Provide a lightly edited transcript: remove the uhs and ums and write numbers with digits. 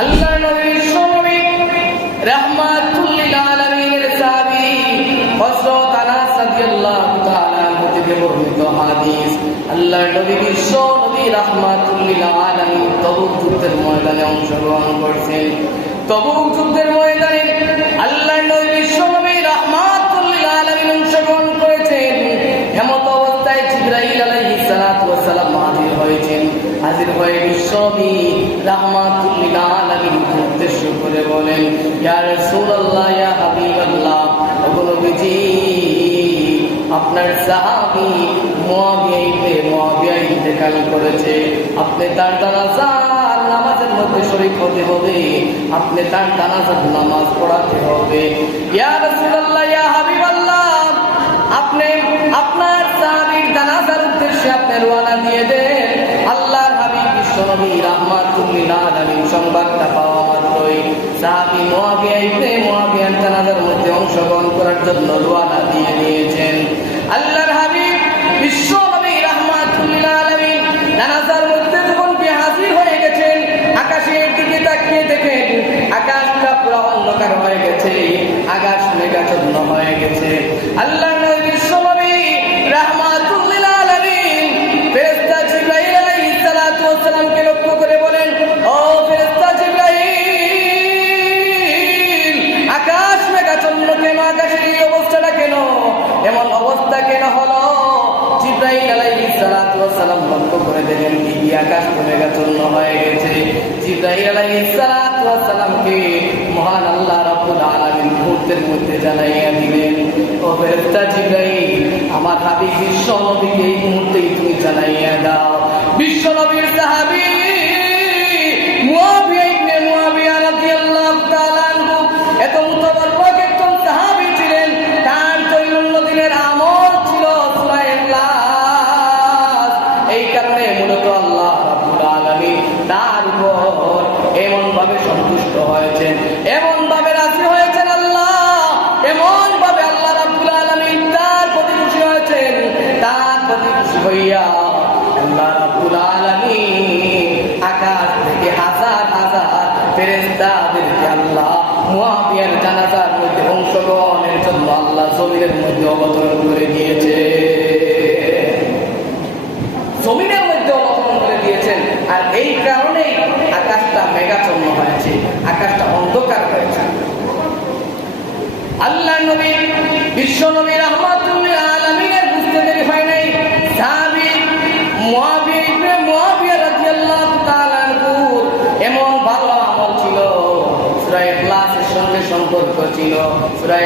আল্লাহর নবী বিশ্বনবী রাহমাতুল লিল আলামিনের সাহাবী হযরত আনাস রাদিয়াল্লাহু তাআলা আনহু থেকে বর্ণিত হাদিস। আল্লাহর নবী বিশ্বনবী রাহমাতুল লিল আলামিন তবুক যুদ্ধের ময়দানে অংশগ্রহণ করেছেন। তবুক যুদ্ধের ময়দানে আল্লাহর নবী বিশ্বনবী রাহমাতুল লিল আলামিন অংশগ্রহণ করেছেন। এমত অবস্থায় জিবরাইল আলাইহিস সালাতু ওয়াস সালাম হাজির হয়ে বিশ্বনবী রাহমাতুল লিল আলামিনকে উদ্দেশ্য করে বলেন, ইয়া রাসূলুল্লাহ, ইয়া হাবিবাল্লাহ, ওগো নবীজি, আপনার সাহাবী মুআবিয়া ইন্তেকাল করেছে। আপনি তার জানাজার নামাজের মধ্যে শরীক হতে হবে, আপনি তার জানাজার নামাজ পড়াতে হবে। ইয়া রাসূলুল্লাহ, ইয়া হাবিবাল্লাহ, আপনি আপনার সাহাবীর জানাজার উদ্দেশ্যে আপনি রওনা দিয়ে দেন। আল্লাহর হাবিব বিশ্বনবী রাহমাতুল লিল আলামিন সংবাদটা পাওয়া মাত্রই সাহাবী মুআবিয়ার জানাজার মধ্যে অংশগ্রহণ করার জন্য রওনা দিয়ে দিয়েছেন। আল্লাহর হাবিব বিশ্বনবী রাহমাতুল লিল আলামিন জানাজার মধ্যে যখন হাজির হয়ে গেছেন, আকাশের দিকে তাকিয়ে দেখেন আকাশটা পুরো অন্ধকার হয়ে গেছে, আকাশ মেঘাচ্ছন্ন হয়ে গেছে। আল্লাহর নবী বিশ্বনবী রাহমাতুল লিল আলামিন ফেরেশতা জিবরাইল আলাইহিস সালাতু ওয়াস সালামকে লক্ষ্য করে বলেন, ও ফেরেশতা জিবরাইল, আকাশ মেঘাচ্ছন্ন কেন? আকাশের এই অবস্থাটা কেন? এমন অবস্থা কেন হলো? জিবরাইল আলাইহিস সালাতু ওয়াস সালাম লক্ষ্য করে দেখেন কি আকাশ মেঘাচ্ছন্ন হয়ে গেছে। জিবরাইল আলাইহিস সালাতু ওয়াস সালামকে মহান আল্লাহ রাব্বুল আলামিন মুহূর্তের মধ্যে জানাইয়া দিলেন, ও ফেরেশতা জিবরাইল, আমার হাবিব বিশ্বনবীকে এই মুহূর্তেই তুমি জানাইয়া দাও, বিশ্বনবীর সাহাবী মুআবিয়া রাদিয়াল্লাহু তাআলা আনহু এত মুতাবাররক একজন সাহাবী ছিলেন, তার দৈনন্দিনের আমল ছিল সূরা ইখলাস। এই কারণে মূলত আল্লাহ রাব্বুল আলামিন তার উপর এমন ভাবে সন্তুষ্ট হয়েছেন, এমন ভাবে রাজি হয়েছেন, এমন ভাবে আল্লাহ রাব্বুল আলামিন তার প্রতি খুশি হয়েছেন। তার প্রতি খুশি হইয়া আল্লাহ রাব্বুল আলামিন আকাশ থেকে হাজার হাজার ফেরেশতাদেরকে আল্লাহ মুআবিয়ার জানাজার মধ্যে অংশগ্রহণের জন্য আল্লাহ জমিনের মধ্যে অবতরণ করে দিয়েছে, জমিনের মধ্যে অবতরণ করে দিয়েছেন। আর এই কারণেই আকাশটা মেঘাচ্ছন্ন হয়েছে, আকাশটা অন্ধকার হয়েছে। আল্লাহ নবী বিশ্বনবী রাহমাতুল লিল আলামিনের বুঝতে দেরি হয় নাই, সাহাবী মুআবিয়া রাদিয়াল্লাহু তাআলা আনহু এমন ভালো আমল ছিল, সূরা ইখলাসের সঙ্গে সম্পর্ক ছিল, সূরা